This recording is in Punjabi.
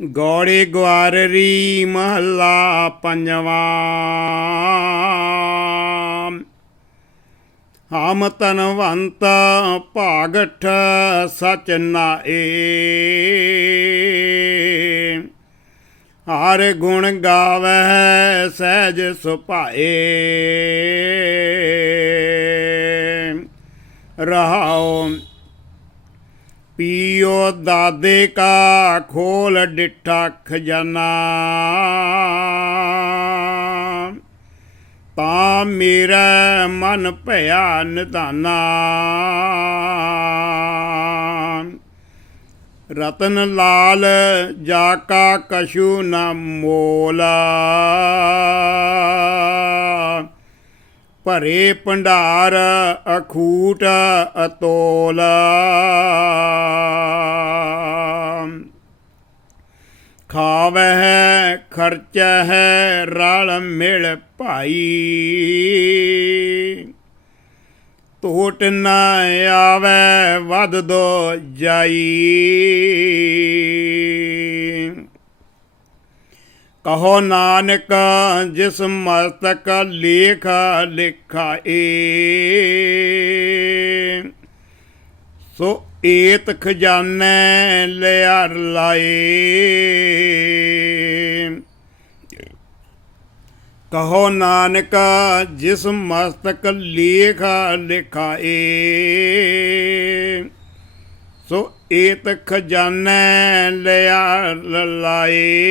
ਗੌੜੇ ਗਵਾਰਰੀ ਮਹੱਲਾ ਪੰਜਵਾਂ। ਹਮ ਤਨਵੰਤ ਭਾਗਠ ਸਚ ਨਾਏ ਹਰ ਗੁਣ ਗਾਵੈ ਸਹਿਜ ਸੁਭਾਏ। ਰਹਾਉ ਪੀਓ ਦਾਦੇ ਕਾ ਖੋਲ ਡਿਠਾ ਖਜ਼ਾਨਾ। ਤਾਂ ਮੇਰਾ ਮਨ ਭਇਆ ਨਿਧਾਨਾ। ਰਤਨ ਲਾਲ ਜਾ ਕਾ ਕਛੂ ਨ ਮੋਲਾ। ਭਰੇ ਭੰਡਾਰ ਅਖੂਟ ਅਤੋਲ। ਖਾਵਹਿ, ਖਰਚਹਿ, ਰਲ ਮਿਲ ਭਾਈ। ਟੋਟ ਨਾ ਆਵੈ ਵਦ ਦੋ ਜਾਈ। ਕਹੋ ਨਾਨਕ, ਜਿਸ ਮਸਤਕ ਲੇਖ ਲਿਖਾਏ। ਸੋ ਏਤ ਖਜ਼ਾਨੇ ਲਿਆਰ ਲਾਏ। ਕਹੋ ਨਾਨਕ, ਜਿਸ ਮਸਤਕ ਲੇਖ ਲਿਖਾਏ। ਸੋ ਏਤ ਖਜ਼ਾਨੇ ਲਿਆ ਲਾਏ।